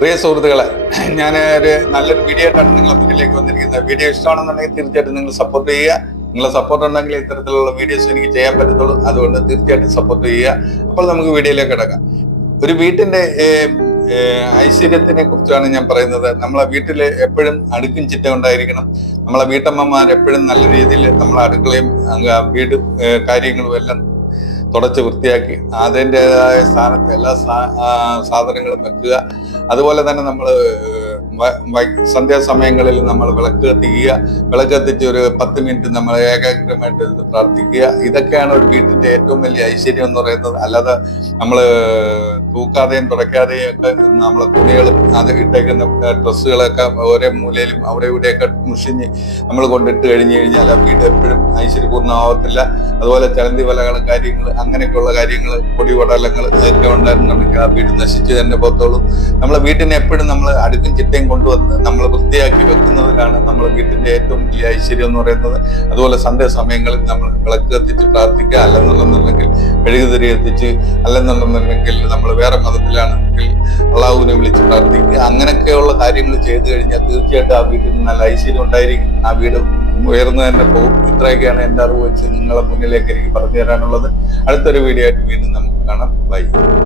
പ്രിയ സുഹൃത്തുക്കളെ, ഞാൻ ഒരു നല്ലൊരു വീഡിയോ ആയിട്ടാണ് നിങ്ങളുടെ മുന്നിലേക്ക് വന്നിരിക്കുന്നത്. വീഡിയോ ഇഷ്ടമാണെന്നുണ്ടെങ്കിൽ തീർച്ചയായിട്ടും നിങ്ങൾ സപ്പോർട്ട് ചെയ്യുക. നിങ്ങളെ സപ്പോർട്ട് ഉണ്ടെങ്കിൽ ഇത്തരത്തിലുള്ള വീഡിയോസ് എനിക്ക് ചെയ്യാൻ പറ്റത്തുള്ളൂ. അതുകൊണ്ട് തീർച്ചയായിട്ടും സപ്പോർട്ട് ചെയ്യുക. അപ്പോൾ നമുക്ക് വീഡിയോയിലേക്ക് കിടക്കാം. ഒരു വീട്ടിന്റെ ഐശ്വര്യത്തിനെ കുറിച്ചാണ് ഞാൻ പറയുന്നത്. നമ്മളെ വീട്ടിൽ എപ്പോഴും അടുക്കും ചിട്ട ഉണ്ടായിരിക്കണം. നമ്മളെ വീട്ടമ്മമാർ എപ്പോഴും നല്ല രീതിയിൽ നമ്മളെ അടുക്കളയും വീട് കാര്യങ്ങളും എല്ലാം തുടച്ച് വൃത്തിയാക്കി അതിൻ്റെതായ സ്ഥാനത്ത് എല്ലാ സാധനങ്ങളും വെക്കുക. അതുപോലെ തന്നെ നമ്മൾ സന്ധ്യാസമയങ്ങളിൽ നമ്മൾ വിളക്ക് കത്തിക്കുക. വിളക്ക് കത്തിച്ച് ഒരു 10 മിനിറ്റ് നമ്മൾ ഏകാഗ്രമായിട്ട് പ്രാർത്ഥിക്കുക. ഇതൊക്കെയാണ് ഒരു വീട്ടിന്റെ ഏറ്റവും വലിയ ഐശ്വര്യം എന്ന് പറയുന്നത്. അല്ലാതെ നമ്മൾ തൂക്കാതെയും തുടയ്ക്കാതെയും ഒക്കെ നമ്മളെ തുണികളും അത് ഇട്ടേക്കുന്ന ഡ്രസ്സുകളൊക്കെ ഓരോ മൂലയിലും അവിടെ ഇവിടെയൊക്കെ മുഷിഞ്ഞ് നമ്മൾ കൊണ്ടിട്ട് കഴിഞ്ഞു കഴിഞ്ഞാൽ ആ വീട് എപ്പോഴും ഐശ്വര്യപൂർണ്ണമാവത്തില്ല. അതുപോലെ ചലന്തി വലകൾ കാര്യങ്ങൾ അങ്ങനെയൊക്കെയുള്ള കാര്യങ്ങൾ പൊടിപടലങ്ങൾ ഒക്കെ ഉണ്ടായിരുന്നുണ്ടെങ്കിൽ ആ വീട് നശിച്ച് തന്നെ പോകത്തുള്ളൂ. നമ്മളെ വീട്ടിനെ എപ്പോഴും നമ്മൾ അടുക്കും ചിട്ടയും കൊണ്ടുവന്ന് നമ്മൾ വൃത്തിയാക്കി വെക്കുന്നതിലാണ് നമ്മളെ വീട്ടിന്റെ ഏറ്റവും വലിയ ഐശ്വര്യം എന്ന് പറയുന്നത്. അതുപോലെ സന്ധ്യാസമയങ്ങളിൽ നമ്മൾ വിളക്ക് കത്തിച്ച് പ്രാർത്ഥിക്കുക. അല്ലെന്നുണ്ടെന്നുണ്ടെങ്കിൽ മെഴുകുതിരി എത്തിച്ച്, അല്ലെന്നുണ്ടെന്നുണ്ടെങ്കിൽ നമ്മൾ വേറെ മതത്തിലാണെങ്കിൽ അള്ളാഹുവിനെ വിളിച്ച് പ്രാർത്ഥിക്കുക. അങ്ങനെയൊക്കെയുള്ള കാര്യങ്ങൾ ചെയ്തു കഴിഞ്ഞാൽ തീർച്ചയായിട്ടും ആ വീട്ടിൽ നല്ല ഐശ്വര്യം ഉണ്ടായിരിക്കും. ആ വീട് ഉയർന്നു തന്നെ പോകും. ഇത്രയൊക്കെയാണ് എൻ്റെ അറിവ് വെച്ച് നിങ്ങളെ മുന്നിലേക്ക് എനിക്ക് പറഞ്ഞു തരാനുള്ളത്. അടുത്തൊരു വീഡിയോ ആയിട്ട് വീണ്ടും നമുക്ക് കാണാം. ബൈ.